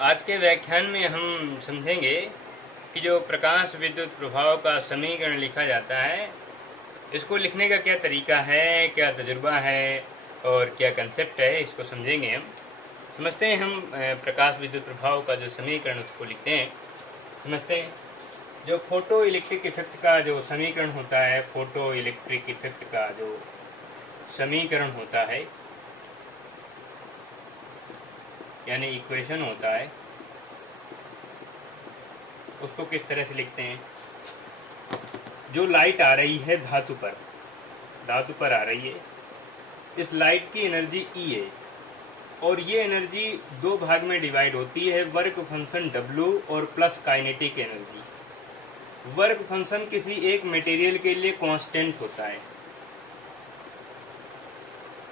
आज के व्याख्यान में हम समझेंगे कि जो प्रकाश विद्युत प्रभाव का समीकरण लिखा जाता है, इसको लिखने का क्या तरीका है, क्या तजुर्बा है और क्या कंसेप्ट है, इसको समझेंगे। हम समझते हैं। हम प्रकाश विद्युत प्रभाव का जो समीकरण उसको लिखते हैं, समझते हैं। जो फोटो इलेक्ट्रिक इफेक्ट का जो समीकरण होता है, फोटो इलेक्ट्रिक इफेक्ट का जो समीकरण होता है यानी इक्वेशन होता है, उसको किस तरह से लिखते हैं। जो लाइट आ रही है धातु पर आ रही है, इस लाइट की एनर्जी E है और ये एनर्जी दो भाग में डिवाइड होती है, वर्क फंक्शन W और plus kinetic energy. Work function किसी एक मटेरियल के लिए कांस्टेंट होता है,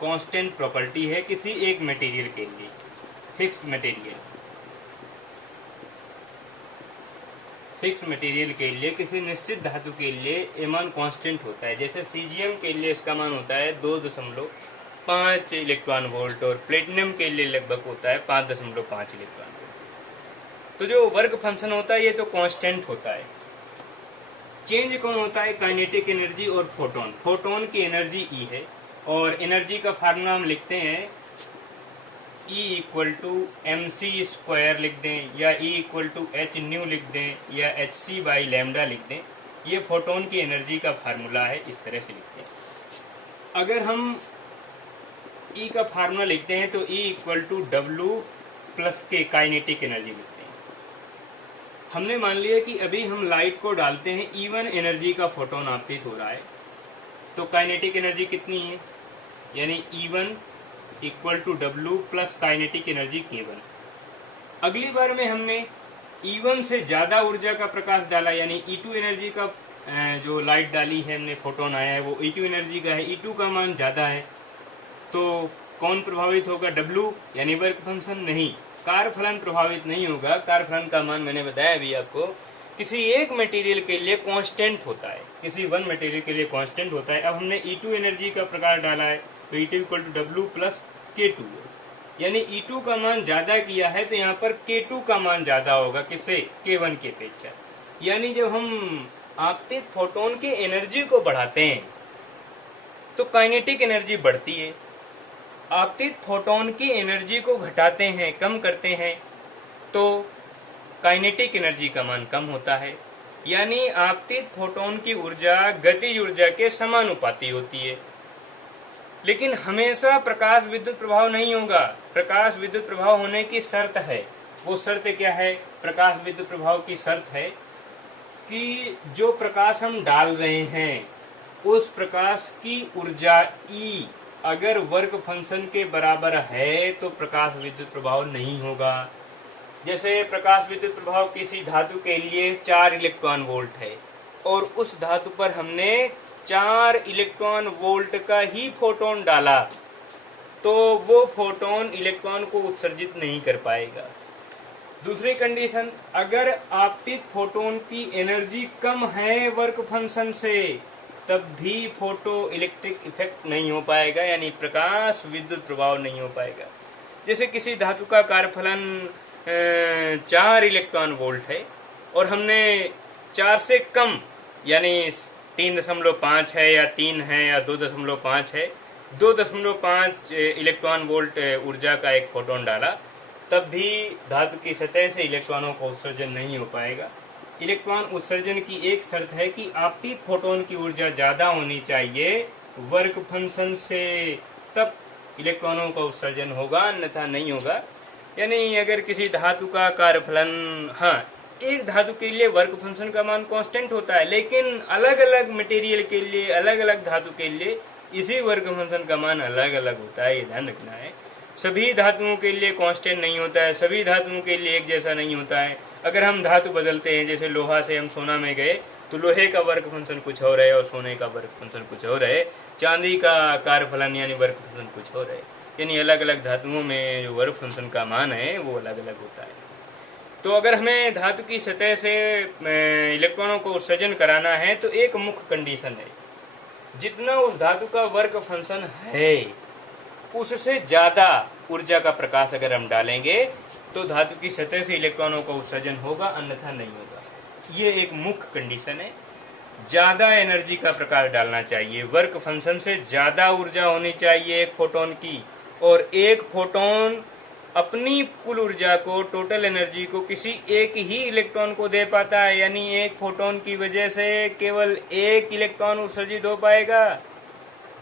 कांस्टेंट प्रॉपर्टी है किसी एक मटेरियल के लिए, फिक्स्ड मटेरियल के लिए, किसी निश्चित धातु के लिए ये मान कांस्टेंट होता है। जैसे सीजियम के लिए इसका मान होता है 2.5 इलेक्ट्रॉन वोल्ट और प्लेटिनम के लिए लगभग होता है 5.5 इलेक्ट्रॉन वोल्ट। तो जो वर्क फंक्शन होता है ये तो कांस्टेंट होता है। चेंज कौन होता है? काइनेटिक एनर्जी और फोटोन। फोटोन की एनर्जी E है और एनर्जी का फार्मूला हम लिखते हैं E = mc² लिख दें या E = hν लिख दें या hc/λ लिख दें। ये फोटोन की एनर्जी का फार्मूला है, इस तरह से लिखते हैं। अगर हम E का फार्मूला लिखते हैं तो E = W + K kinetic energy लिखते हैं। हमने मान लिया कि अभी हम लाइट को डालते हैं, E1 एनर्जी का फोटोन आपतित हो रहा है, तो काइनेटिक एनर्जी कितनी है? यानी E1 = W + kinetic energy K1। अगली बार में हमने E1 से ज़्यादा ऊर्जा का प्रकाश डाला, यानी E2 एनर्जी का जो लाइट डाली है हमने, फोटोन आया है, वो E2 एनर्जी का है, E2 का मान ज़्यादा है, तो कौन प्रभावित होगा? W यानी वर्क फंक्शन नहीं, कार्यफलन प्रभावित नहीं होगा। कार्यफलन का मान मैंने बताया अभी आपको, किसी एक मटेरियल के लिए कांस्टेंट होता है, किसी वन मटेरियल के लिए कांस्टेंट होता है। अब हमने E2 एनर्जी का प्रकाश डाला है तो E2 = W + K2, यानी E2 का मान ज्यादा किया है तो यहाँ पर K2 का मान ज्यादा होगा, किससे? K1 की अपेक्षा। यानी जब हम आपतित फोटोन की एनर्जी को बढ़ाते हैं तो काइनेटिक एनर्जी बढ़ती है, आपतित फोटोन की एनर्जी को घटाते हैं, कम करते हैं, तो काइनेटिक एनर्जी का मान कम होता है। यानी आपतित फोटोन की ऊर्जा गतिज ऊर्जा के समानुपाती होती है। लेकिन हमेशा प्रकाश विद्युत प्रभाव नहीं होगा। प्रकाश विद्युत प्रभाव होने की शर्त है। वो शर्त क्या है? प्रकाश विद्युत प्रभाव की शर्त है कि जो प्रकाश हम डाल रहे हैं उस प्रकाश की ऊर्जा E अगर वर्क फंक्शन के बराबर है तो प्रकाश विद्युत प्रभाव नहीं होगा। जैसे प्रकाश विद्युत प्रभाव किसी धातु के लिए 4 इलेक्ट्रॉन वोल्ट है और उस धातु पर हमने 4 इलेक्ट्रॉन वोल्ट का ही फोटोन डाला, तो वो फोटोन इलेक्ट्रॉन को उत्सर्जित नहीं कर पाएगा। दूसरी कंडीशन, अगर आपतित फोटोन की एनर्जी कम है वर्क फंक्शन से, तब भी फोटो इलेक्ट्रिक इफेक्ट नहीं हो पाएगा, यानी प्रकाश विद्युत प्रभाव नहीं हो पाएगा। जैसे किसी धातु का कार्यफलन 4 इलेक्ट्रॉन वोल्ट है और हमने 4 से कम यानी 3.5 है या 3 है या 2.5 है, 2.5 इलेक्ट्रॉन वोल्ट ऊर्जा का एक फोटोन डाला, तब भी धातु की सतह से इलेक्ट्रॉनों का उत्सर्जन नहीं हो पाएगा। इलेक्ट्रॉन उत्सर्जन की एक शर्त है कि आपतित फोटोन की ऊर्जा ज़्यादा होनी चाहिए वर्क फंक्शन से, तब इलेक्ट्रॉनों का उत्सर्जन होगा, अन्यथा नहीं होगा। यानी अगर किसी धातु का कार्यफलन, हाँ, एक धातु के लिए वर्क फंक्शन का मान कांस्टेंट होता है, लेकिन अलग अलग मटेरियल के लिए, अलग अलग धातु के लिए इसी वर्क फंक्शन का मान अलग अलग होता है, ये ध्यान रखना है। सभी धातुओं के लिए कांस्टेंट नहीं होता है, सभी धातुओं के लिए एक जैसा नहीं होता है। अगर हम धातु बदलते हैं, जैसे लोहा से हम सोना में गए तो लोहे का वर्क फंक्शन कुछ और है और सोने का वर्क फंक्शन कुछ और है, चांदी का कार्यफलन यानी वर्क फंक्शन कुछ और है। यानी अलग अलग धातुओं में जो वर्क फंक्शन का मान है वो अलग अलग होता है। तो अगर हमें धातु की सतह से इलेक्ट्रॉनों को उत्सर्जन कराना है तो एक मुख्य कंडीशन है, जितना उस धातु का वर्क फंक्शन है उससे ज़्यादा ऊर्जा का प्रकाश अगर हम डालेंगे तो धातु की सतह से इलेक्ट्रॉनों का उत्सर्जन होगा, अन्यथा नहीं होगा। ये एक मुख्य कंडीशन है। ज़्यादा एनर्जी का प्रकाश डालना चाहिए, वर्क फंक्शन से ज़्यादा ऊर्जा होनी चाहिए एक फोटोन की, और एक फोटोन अपनी कुल ऊर्जा को, टोटल एनर्जी को किसी एक ही इलेक्ट्रॉन को दे पाता है। यानी एक फोटोन की वजह से केवल एक इलेक्ट्रॉन उत्सर्जित हो पाएगा,